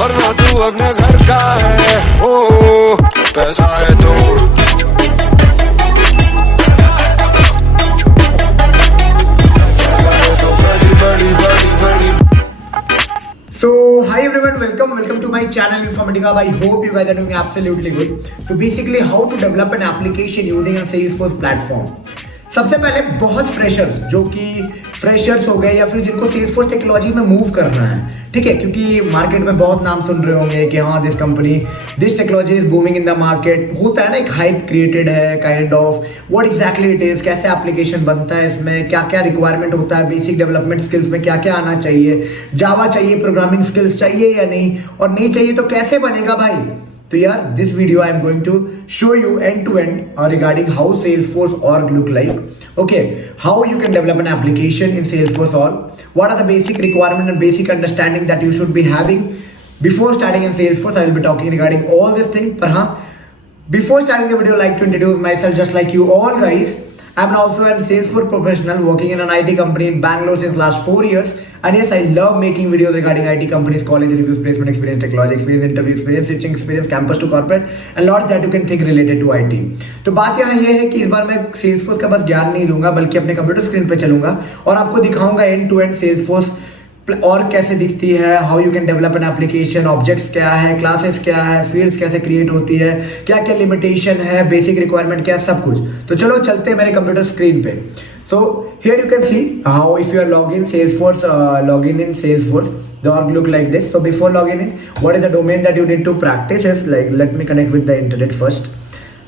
वरना तू अपने घर का है। ओ पैसा है तो बड़ी बड़ी बड़ी। So hi everyone, welcome to my channel Informatica. I hope you guys are doing absolutely good. So basically how to develop an application using a Salesforce platform. सबसे पहले बहुत फ्रेशर्स जो कि फ्रेशर्स हो गए या फिर जिनको सेल्सफोर्स टेक्नोलॉजी में मूव करना है, ठीक है, क्योंकि मार्केट में बहुत नाम सुन रहे होंगे कि हाँ this company this technology is booming in the market, होता है ना, एक हाइप क्रिएटेड है kind of what exactly it is, कैसे एप्लीकेशन बनता है, इसमें क्या क्या रिक्वायरमेंट होता है, बेसिक डेवलपमेंट स्किल्स में क्या क्या आना चाहिए, जावा चाहिए, प्रोग्रामिंग स्किल्स चाहिए या नहीं, और नहीं चाहिए तो कैसे बनेगा भाई। तो यार this video I am going to show you end to end regarding how Salesforce org look like. Okay, how you can develop an application in Salesforce org, what are the basic requirement and basic understanding that you should be having before starting in Salesforce. I will be talking regarding all these things. But before starting the video, I like to introduce myself just like you all guys. I'm also a Salesforce professional working in an IT company in Bangalore since last 4 years. And yes, I love making videos regarding IT companies, college reviews, placement experience, technology experience, interview experience, switching experience, campus to corporate, and lots that you can think related to IT. तो बात यहाँ ये है कि इस बार मैं Salesforce का बस ज्ञान नहीं लूंगा, बल्कि अपने कंप्यूटर स्क्रीन पे चलूंगा और आपको दिखाऊंगा एंड टू एंड Salesforce और कैसे दिखती है, how you can develop an application, objects क्या है, क्लासेस क्या है, फील्ड्स कैसे क्रिएट होती है, क्या क्या लिमिटेशन है, बेसिक रिक्वायरमेंट क्या है, सब कुछ। तो चलो चलते हैं मेरे कंप्यूटर स्क्रीन पे। So here you can see how if you are login Salesforce, login in Salesforce, the org look like this. So before logging in, what is the domain that you need to practice is like, let me connect with the internet first,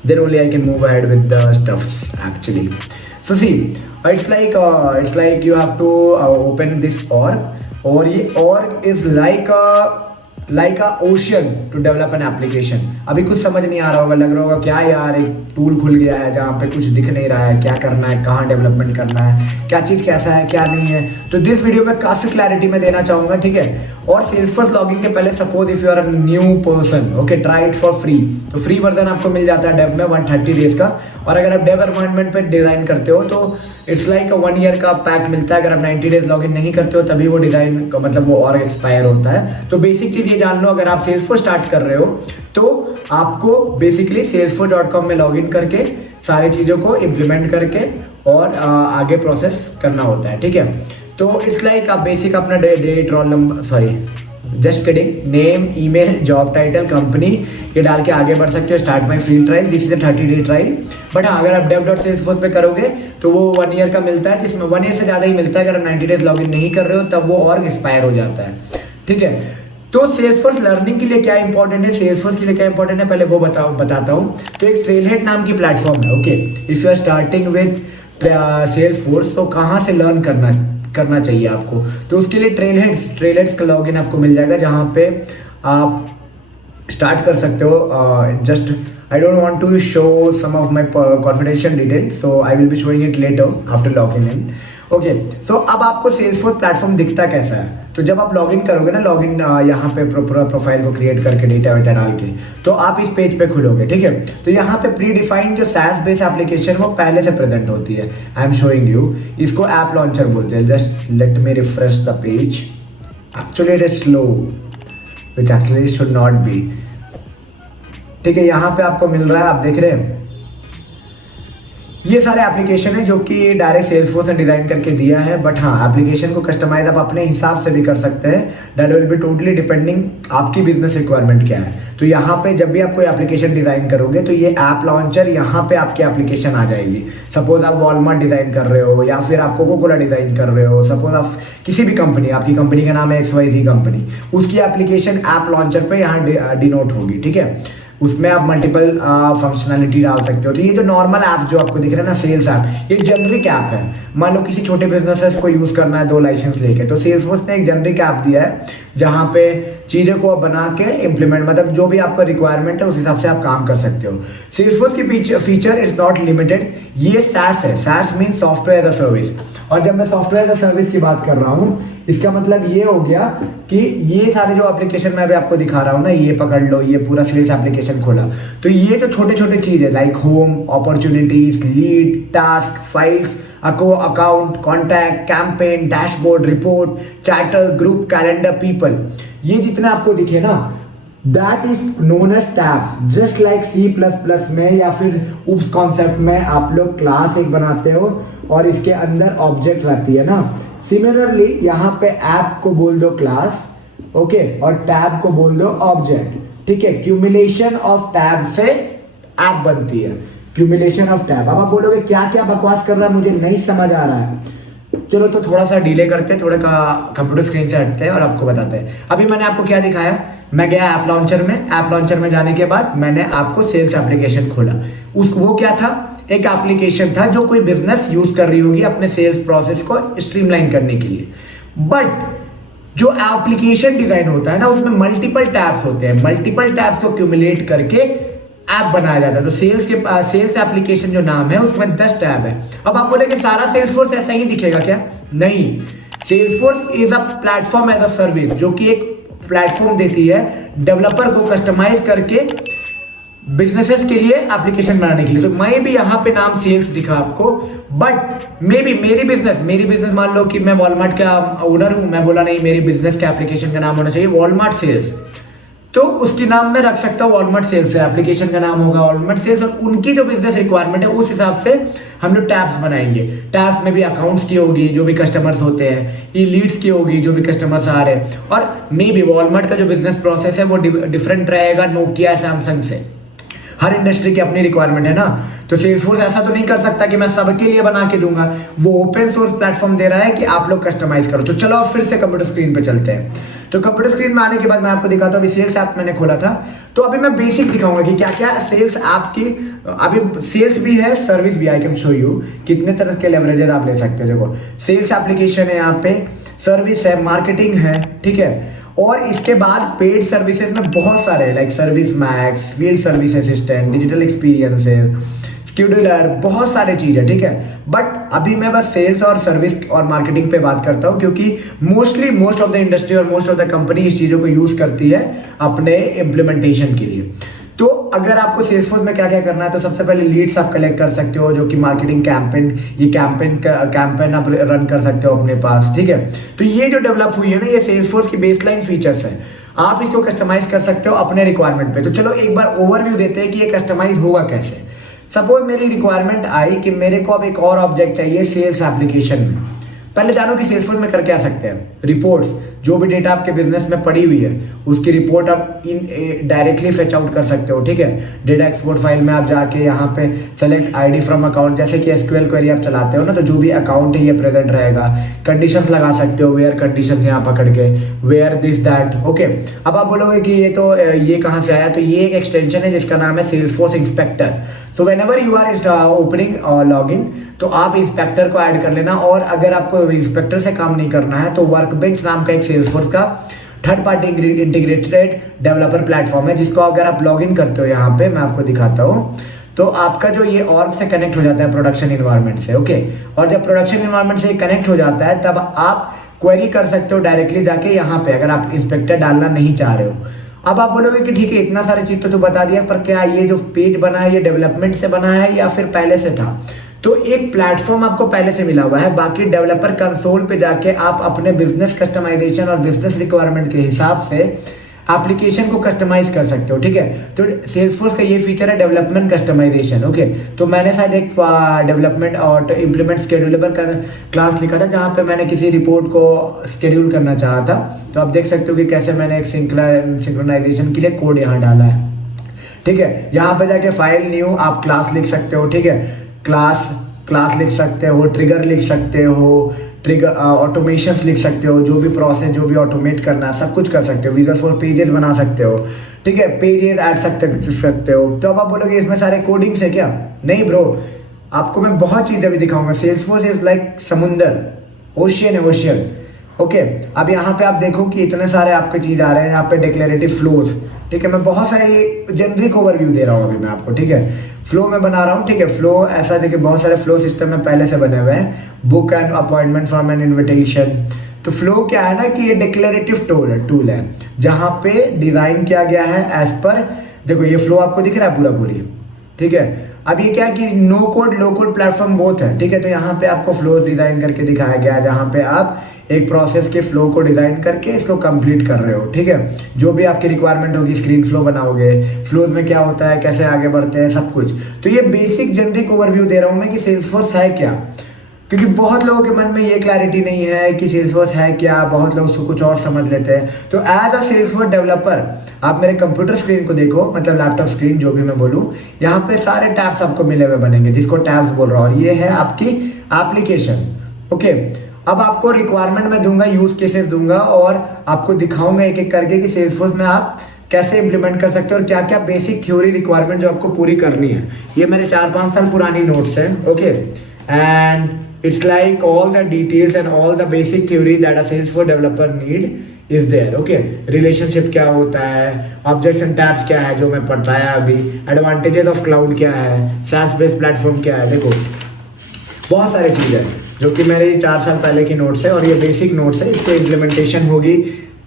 then only I can move ahead with the stuffs actually. So see, it's like you have to open this org, और ये org is like a ocean to develop an application. अभी कुछ समझ नहीं आ रहा होगा, लग रहा होगा क्या यार एक टूल खुल गया है जहाँ पे कुछ दिख नहीं रहा है, क्या करना है, कहाँ डेवलपमेंट करना है, क्या चीज़ कैसा है क्या नहीं है। तो दिस वीडियो में काफ़ी क्लैरिटी में देना चाहूँगा, ठीक है। और सेल्सफोर्स लॉगिन के पहले suppose if you are a new person, okay, try it for free. तो फ्री वर्जन आपको मिल जाता है डेव में 130 डेज का, और अगर आप डेव एनवायरनमेंट पे डिज़ाइन करते हो तो इट्स लाइक 1 ईयर का पैक मिलता है। अगर आप 90 डेज लॉगिन नहीं करते हो तभी वो डिज़ाइन का मतलब वो और एक्सपायर होता है। तो बेसिक चीज़ ये जान लो, अगर आप सेल्सफोर्स स्टार्ट कर रहे हो तो आपको बेसिकली salesforce.com में लॉगिन करके सारी चीज़ों को इम्प्लीमेंट करके और आगे प्रोसेस करना होता है, ठीक है। तो इट्स लाइक आप बेसिक अपना date, roll number, sorry just kidding, name, email, job title, company, ये डाल के आगे बढ़ सकते हो। Start my free trial, this is a 30 day trial. But हाँ, अगर आप dev.salesforce पे करोगे तो वो 1 ईयर का मिलता है, जिसमें 1 ईयर से ज़्यादा ही मिलता है। अगर आप 90 डेज लॉगिन नहीं कर रहे हो तब वो और एक्सपायर हो जाता है, ठीक है। तो सेल्सफोर्स लर्निंग के लिए क्या इंपॉर्टेंट है, सेल्सफोर्स के लिए क्या इंपॉर्टेंट है, पहले वो बताता हूँ। तो एक ट्रेलहेड नाम की प्लेटफॉर्म है, okay. If you are starting with Salesforce तो कहाँ से लर्न करना चाहिए आपको, तो उसके लिए ट्रेलहेड्स का लॉगिन आपको मिल जाएगा, जहाँ पे आप स्टार्ट कर सकते हो। Just I don't want to show some of my confidential details, so I will be showing it later after logging in. Okay, so अब आपको Salesforce प्लेटफॉर्म दिखता कैसा है। तो जब आप लॉगिन करोगे ना, लॉगिन यहाँ पे प्रोफाइल को क्रिएट करके डेटा वेटा डाल के, तो आप इस पेज पे खुलोगे, ठीक है। तो यहाँ पे प्री डिफाइंड जो SaaS बेस्ड एप्लीकेशन वो पहले से प्रेजेंट होती है। आई एम शोइंग यू, इसको ऐप लॉन्चर बोलते हैं। Just let me refresh the page, actually it is slow which actually should not be, ठीक है। यहाँ पे आपको मिल रहा है, आप देख रहे हैं ये सारे एप्लीकेशन है जो कि डायरेक्ट सेल्सफोर्स ने डिज़ाइन करके दिया है। बट हाँ, एप्लीकेशन को कस्टमाइज आप अपने हिसाब से भी कर सकते हैं, that will be totally depending आपकी बिजनेस रिक्वायरमेंट क्या है। तो यहाँ पे जब भी आप कोई एप्लीकेशन डिज़ाइन करोगे तो ये ऐप लॉन्चर यहाँ पे आपकी एप्लीकेशन आ जाएगी। सपोज आप वॉलमार्ट डिज़ाइन कर रहे हो या फिर आप कोको कोला डिज़ाइन कर रहे हो, सपोज आप किसी भी कंपनी, आपकी कंपनी का नाम है XYZ कंपनी, उसकी एप्लीकेशन ऐप लॉन्चर पर यहाँ डिनोट होगी, ठीक है। उसमें आप मल्टीपल फंक्शनैलिटी डाल सकते हो। तो ये जो नॉर्मल ऐप जो आपको दिख रहा है ना, सेल्स ऐप, ये जेनरिक ऐप है। मान लो किसी छोटे बिजनेसेस को यूज़ करना है 2 लाइसेंस लेके, तो सेल्सफोर्स ने एक जेनरिक ऐप दिया है जहाँ पे चीज़ों को बना के इम्प्लीमेंट, मतलब जो भी आपका रिक्वायरमेंट है उस हिसाब से आप काम कर सकते हो। सेल्सफोर्स की फीचर इज नॉट लिमिटेड, ये SaaS है। SaaS mean software as a service. और जब मैं सॉफ्टवेयर एज अ सर्विस की बात कर रहा हूँ, इसका मतलब ये हो गया कि ये सारे जो एप्लीकेशन मैं अभी आपको दिखा रहा हूँ ना, ये पकड़ लो, ये पूरा सेल्स एप्लीकेशन खोला, तो ये जो छोटे छोटे चीज़ है like home, opportunities, lead, task, files, account, contact, campaign, dashboard, report, chatter, group, calendar, people, ये जितने आपको दिखे ना, that is known as tabs. Just like C++ में या फिर उप्स कॉन्सेप्ट में आप लोग क्लास एक बनाते हो और इसके अंदर ऑब्जेक्ट रहती है ना, सिमिलरली यहाँ पे ऐप को बोल दो क्लास, ओके, और टैब को बोल दो ऑब्जेक्ट, ठीक है। क्यूमुलेशन ऑफ टैब से ऐप बनती है, क्यूमुलेशन ऑफ टैब। अब आप बोलोगे क्या क्या बकवास कर रहा है, मुझे नहीं समझ आ रहा है। चलो तो थोड़ा सा डिले करते हैं, थोड़ा कंप्यूटर स्क्रीन से हटते हैं और आपको बताते हैं। अभी मैंने आपको क्या दिखाया, मैं गया ऐप लॉन्चर में, ऐप लॉन्चर में जाने के बाद मैंने आपको सेल्स एप्लीकेशन खोला। वो क्या था, एक एप्लीकेशन था जो कोई बिजनेस यूज कर रही होगी अपने सेल्स प्रोसेस को स्ट्रीमलाइन करने के लिए। बट जो एप्लीकेशन डिजाइन होता है ना, उसमें मल्टीपल टैब्स होते हैं, मल्टीपल टैब्स को क्यूमुलेट करके ऐप बनाया जाता है। तो सेल्स एप्लीकेशन जो नाम है उसमें 10 टैब है। अब आप बोले कि सारा सेल्सफोर्स ऐसा ही दिखेगा क्या? नहीं, Salesforce is a platform as a service, जो कि एक प्लेटफॉर्म देती है डेवलपर को कस्टमाइज करके बिजनेसेस के लिए एप्लीकेशन बनाने के लिए। तो मैं भी यहाँ पे नाम सेल्स दिखा आपको, बट मे बी मेरी बिजनेस मान लो कि मैं वॉलमार्ट का ओनर हूँ, मैं बोला नहीं मेरी बिजनेस के एप्लीकेशन का नाम होना चाहिए वॉलमार्ट सेल्स, तो उसके नाम में रख सकता हूँ वॉलमार्ट सेल्स, एप्लीकेशन का नाम होगा वॉलमार्ट सेल्स, और उनकी जो बिजनेस रिक्वायरमेंट है उस हिसाब से हम लोग टैब्स बनाएंगे। टैब्स में भी अकाउंट्स की होगी जो भी कस्टमर्स होते हैं, ये लीड्स की होगी जो भी कस्टमर्स आ रहे हैं, और मे बी वॉलमार्ट का जो बिजनेस प्रोसेस है वो डिफरेंट रहेगा नोकिया सैमसंग से। हर इंडस्ट्री की अपनी रिक्वायरमेंट है ना, तो सेल्सफोर्स ऐसा तो नहीं कर सकता कि मैं सबके लिए बना के दूंगा। वो ओपन सोर्स प्लेटफॉर्म दे रहा है कि आप लोग कस्टमाइज करो। तो चलो अब फिर से कंप्यूटर स्क्रीन पे चलते हैं। तो कंप्यूटर स्क्रीन में आने के बाद मैं आपको दिखाता हूँ, अभी सेल्स ऐप मैंने खोला था, तो अभी मैं बेसिक दिखाऊंगा कि क्या क्या सेल्स ऐप की, अभी सेल्स भी है सर्विस भी, आई कैन शो यू कितने तरह के लेवरेजेस आप ले सकते हो। देखो सेल्स एप्लीकेशन है, यहाँ पे सर्विस है, मार्केटिंग है, ठीक है, और इसके बाद पेड सर्विसेज में बहुत सारे like service max, field service assistant, digital experiences, scheduler, बहुत सारे चीज़ है, ठीक है। बट अभी मैं बस सेल्स और सर्विस और मार्केटिंग पे बात करता हूँ, क्योंकि मोस्ट ऑफ द इंडस्ट्री और मोस्ट ऑफ द कंपनी इस चीज़ों को यूज़ करती है अपने इम्प्लीमेंटेशन के लिए। तो अगर आपको सेल्सफोर्स में क्या क्या करना है, तो सबसे पहले लीड्स आप कलेक्ट कर सकते हो, जो कि मार्केटिंग कैंपेन, ये कैंपेन आप रन कर सकते हो अपने पास, ठीक है। तो ये जो डेवलप हुई है ना, ये सेल्सफोर्स की बेसलाइन फीचर्स है, आप इसको कस्टमाइज कर सकते हो अपने रिक्वायरमेंट पे। तो चलो एक बार ओवरव्यू देते हैं कि ये कस्टमाइज होगा कैसे। सपोज मेरी रिक्वायरमेंट आई कि मेरे को अब एक और ऑब्जेक्ट चाहिए सेल्स एप्लीकेशन में। पहले जानो कि सेल्सफोर्स में कर क्या सकते हैं, रिपोर्ट्स, जो भी डेटा आपके बिजनेस में पड़ी हुई है उसकी रिपोर्ट आप डायरेक्टली फेच आउट कर सकते हो, ठीक है। डेटा एक्सपोर्ट फाइल में आप जाके यहाँ पे सेलेक्ट आईडी फ्रॉम अकाउंट, जैसे कि एसक्यूएल क्वेरी आप चलाते हो ना, तो जो भी अकाउंट है ये प्रेजेंट रहेगा। कंडीशंस लगा सकते हो, वेयर कंडीशंस यहाँ पकड़ के, वेयर दिस दैट, ओके। अब आप बोलोगे कि ये कहाँ से आया, तो ये एक एक्सटेंशन है जिसका नाम है Salesforce inspector. So whenever you are opening login, तो आप इंस्पेक्टर को ऐड कर लेना। और अगर आपको इंस्पेक्टर से काम नहीं करना है, तो वर्कबेंच नाम का एक सेल्सफोर्स का third party integrated developer platform है, जिसको अगर आप लॉगिन करते हो, यहाँ पे मैं आपको दिखाता हूँ, तो आपका जो ये ऑर्ग से कनेक्ट हो जाता है प्रोडक्शन इन्वायरमेंट से, ओके। और जब प्रोडक्शन इन्वायरमेंट से कनेक्ट हो जाता है, तब आप क्वेरी कर सकते हो डायरेक्टली जाके यहाँ पे, अगर आप इंस्पेक्टर डालना नहीं चाह रहे हो। अब आप बोलोगे कि ठीक है, इतना सारी चीज तो बता दिया, पर क्या ये जो पेज बना है ये डेवलपमेंट से बना है या फिर पहले से था? तो एक प्लेटफॉर्म आपको पहले से मिला हुआ है, बाकी डेवलपर कंसोल पे जाके आप अपने बिजनेस कस्टमाइजेशन और बिजनेस रिक्वायरमेंट के हिसाब से एप्लीकेशन को कस्टमाइज कर सकते हो, ठीक है। तो सेल्सफोर्स का ये फीचर है डेवलपमेंट कस्टमाइजेशन, ओके। तो मैंने शायद एक डेवलपमेंट और इम्प्लीमेंट शेड्यूलेबल का क्लास लिखा था, जहाँ पे मैंने किसी रिपोर्ट को शेड्यूल करना चाहा था। तो आप देख सकते हो कि कैसे मैंने एक सिंक्रोनाइजेशन के लिए कोड यहाँ डाला है, ठीक है। यहाँ पे जाके फाइल न्यू आप क्लास लिख सकते हो, ठीक है। क्लास लिख सकते हो, ट्रिगर लिख सकते हो, ट्रिगर ऑटोमेशंस लिख सकते हो, जो भी प्रोसेस जो भी ऑटोमेट करना है सब कुछ कर सकते हो। विजुअल फॉर पेजेस बना सकते हो, ठीक है, पेजेस ऐड सकते हो। तो अब आप बोलोगे इसमें सारे कोडिंग्स है क्या? नहीं ब्रो, आपको मैं बहुत चीज़ें भी दिखाऊंगा। सेल्सफोर्स इज लाइक समुंदर, ओशियन है, ओशियन, ओके। अब यहाँ पे आप देखो कि इतने सारे आपके चीज़ आ रहे हैं, यहाँ पे डिक्लेरेटिव फ्लोज, ठीक है। मैं बहुत सारे जेनरिक ओवरव्यू दे रहा हूँ अभी मैं आपको, ठीक है। फ्लो में बना रहा हूँ, ठीक है। फ्लो ऐसा देखिए, बहुत सारे फ्लो सिस्टम में पहले से बने हुए हैं, book and appointment from an invitation. तो फ्लो क्या है ना, कि ये डिक्लेरेटिव टूल है, जहाँ पे डिजाइन किया गया है एज पर, देखो ये फ्लो आपको दिख रहा है पूरा पूरी, ठीक है। अब ये क्या है कि नो कोड लो कोड प्लेटफॉर्म बोथ है, ठीक है। तो यहाँ पे आपको फ्लो डिजाइन करके दिखाया गया है, जहाँ पे आप एक प्रोसेस के फ्लो को डिज़ाइन करके इसको कंप्लीट कर रहे हो, ठीक है। जो भी आपकी रिक्वायरमेंट होगी, स्क्रीन फ्लो बनाओगे, फ्लोज में क्या होता है, कैसे आगे बढ़ते हैं, सब कुछ। तो ये बेसिक जेनरिक ओवरव्यू दे रहा हूँ मैं कि सेल्सफोर्स है क्या, क्योंकि बहुत लोगों के मन में ये क्लैरिटी नहीं है कि सेल्सफोर्स है क्या, बहुत लोग उसको कुछ और समझ लेते हैं। तो एज अ सेल्सफोर्स डेवलपर आप मेरे कंप्यूटर स्क्रीन को देखो, मतलब लैपटॉप स्क्रीन जो भी मैं बोलूँ, यहाँ पे सारे टैब्स आपको मिले हुए बनेंगे, जिसको टैब्स बोल रहा हूँ, और ये है आपकी एप्लीकेशन। ओके, अब आपको रिक्वायरमेंट में दूंगा, यूज केसेस दूंगा और आपको दिखाऊंगा एक एक करके कि सेल्सफोर्स में आप कैसे इंप्लीमेंट कर सकते हो और क्या क्या बेसिक थ्योरी रिक्वायरमेंट जो आपको पूरी करनी है। ये मेरे 4-5 साल पुरानी नोट्स हैं, okay, and it's like all the details and all the basic theory that a Salesforce developer need is there, okay। relationship क्या होता है, objects and tabs क्या है जो मैं पढ़ाया अभी, advantages of cloud क्या है, SaaS based platform क्या है, देखो बहुत सारी चीज़ है जो कि मेरे 4 साल पहले की नोट्स है और ये बेसिक नोट्स है। इसकी इम्प्लीमेंटेशन होगी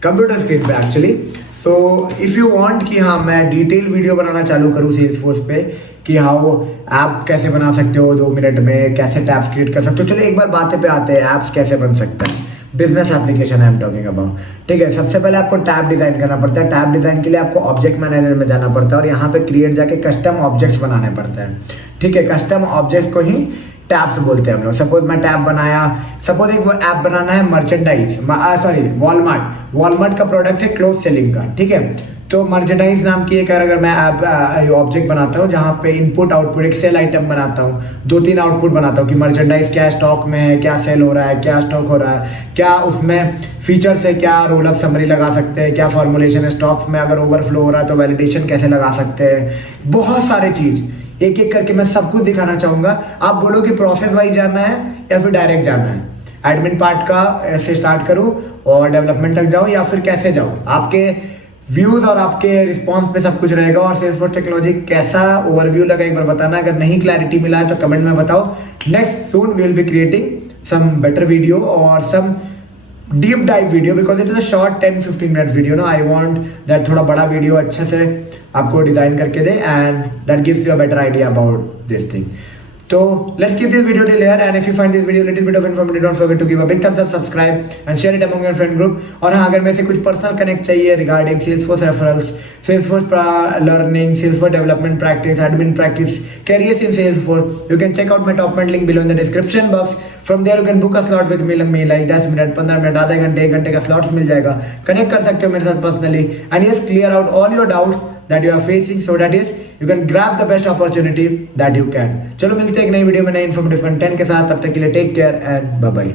कंप्यूटर स्क्रीन पे actually. So if you want कि हाँ मैं डिटेल वीडियो बनाना चालू करूँ सेल्सफोर्स पे कि हाँ वो ऐप कैसे बना सकते हो 2 मिनट में, कैसे टैब्स क्रिएट कर सकते हो। चलो एक बार बातें पे आते हैं, ऐप्स कैसे बन सकता है, business application I am talking about, ठीक है। सबसे पहले आपको टैब डिजाइन करना पड़ता है। टैब डिजाइन के लिए आपको ऑब्जेक्ट मैनेजर में जाना पड़ता है और यहाँ पे क्रिएट जाके कस्टम ऑब्जेक्ट्स बनाने पड़ते हैं, ठीक है। कस्टम ऑब्जेक्ट्स को ही टैब्स बोलते हैं हम लोग। सपोज मैं टैब बनाया, सपोज एक वो ऐप बनाना है मर्चेंडाइज, सॉरी वॉलमार्ट का प्रोडक्ट है क्लोथ सेलिंग का, ठीक है। तो मर्चेंडाइज नाम की एक अगर मैं ऐप ऑब्जेक्ट बनाता हूँ जहाँ पे इनपुट आउटपुट एक सेल आइटम बनाता हूँ, 2-3 आउटपुट बनाता हूँ कि मर्चेंडाइज क्या स्टॉक में है, क्या सेल हो रहा है, क्या स्टॉक हो रहा है, क्या उसमें फीचर्स है, क्या रोल अप समरी लगा सकते हैं, क्या फॉर्मुलेशन है, स्टॉक्स में अगर ओवरफ्लो हो रहा है तो वैलिडेशन कैसे लगा सकते हैं, बहुत सारे चीज़ एक एक करके मैं सब कुछ दिखाना चाहूँगा। आप बोलो कि प्रोसेस वाइज जानना है या फिर डायरेक्ट जानना है, एडमिन पार्ट का ऐसे स्टार्ट करूँ और डेवलपमेंट तक जाऊँ या फिर कैसे जाऊँ, आपके व्यूज और आपके रिस्पांस पे सब कुछ रहेगा। और सेल्सफोर्स टेक्नोलॉजी कैसा ओवरव्यू लगा एक बार बताना, अगर नहीं क्लैरिटी मिला है तो कमेंट में बताओ। Next soon we will be creating some better video और some deep dive video, because it is a short 10-15 minutes video ना। आई वांट दैट थोड़ा बड़ा वीडियो अच्छे से आपको डिजाइन करके दे and that gives you a better idea about this thing. So let's keep this video till here, and if you find this video a little bit of informative, don't forget to give a big thumbs up, subscribe and share it among your friend group। और हाँ, अगर मेरे से कुछ personal connect चाहिए regarding Salesforce referrals, Salesforce learning, Salesforce development practice, admin practice, careers in Salesforce, you can check out my top comment link below in the description box। From there you can book a slot with me like 10 minute, 15 minute, आधे घंटे, 1 घंटे का slots मिल जाएगा। Connect कर सकते हो मेरे साथ personally and yes clear out all your doubt that you are facing, so that is you can grab the best opportunity that you can। चलो मिलते हैं एक नई वीडियो में नए इन्फॉर्मेटिव कंटेंट के साथ, तब तक के लिए take care and bye bye.